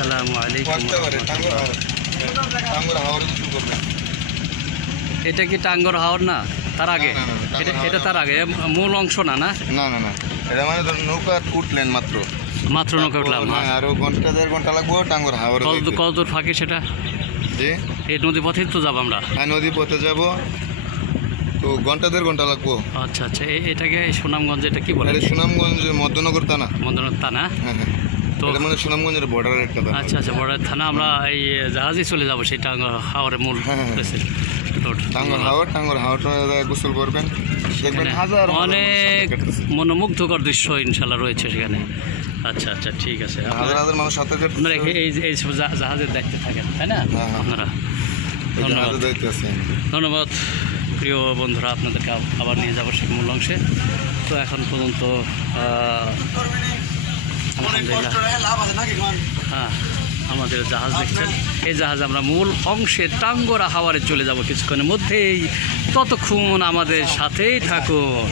আসসালামু আলাইকুম। এটা কি টাঙ্গর হাওর না? তার আগে এটা তার আগে মূল অংশ না? না না না না, এটা মানে ধরুন নৌকা উঠলেন মাত্র নৌকা উঠলাম। আরো ঘন্টা 1.5 ঘন্টা লাগবো টাঙ্গর হাওর। কতদূর ফাঁকে সেটা? জি, এই নদী পথেই তো যাবো আমরা। হ্যাঁ, নদী পথে যাব তো ঘন্টা 1.5 ঘন্টা লাগবো। আচ্ছা আচ্ছা, এটাকে সুনামগঞ্জ, এটা কি বলে? এটা সুনামগঞ্জ মধ্যনগর থানা। মন্দনাথ থানা। হ্যাঁ হ্যাঁ, তো এটা মানে সুনামগঞ্জের বর্ডারের একটা থানা। আচ্ছা আচ্ছা, বর্ডার থানা। আমরা এই জাহাজে চলে যাবো সেই টাঙ্গর হাওরের মূল প্লেসে। টাঙ্গর হাওরটা গোসল করবেন, দেখবেন এখানে হাজার অনেক মনোমুগ্ধকর দৃশ্য ইনশাল্লাহ রয়েছে সেখানে। আচ্ছা আচ্ছা, ঠিক আছে। হাজার হাজার মানুষ সাঁতার আপনারা কাটতেছে। এই সব জাহাজের দেখতে থাকেন, তাই না? হ্যাঁ, হ্যাঁ। আপনারা এই ধন্যবাদ। জাহাজে যাইতেছেন। ধন্যবাদ প্রিয় বন্ধুরা, আপনাদেরকে আবার নিয়ে যাবো সেই মূল অংশে। তো এখন পর্যন্ত আলহামদুলিল্লাহ, হ্যাঁ, আমাদের জাহাজ দেখছেন। এই জাহাজ আমরা মূল অংশে টাঙ্গরা হাওরে চলে যাব কিছুক্ষণের মধ্যেই। ততক্ষণ আমাদের সাথেই থাকুন।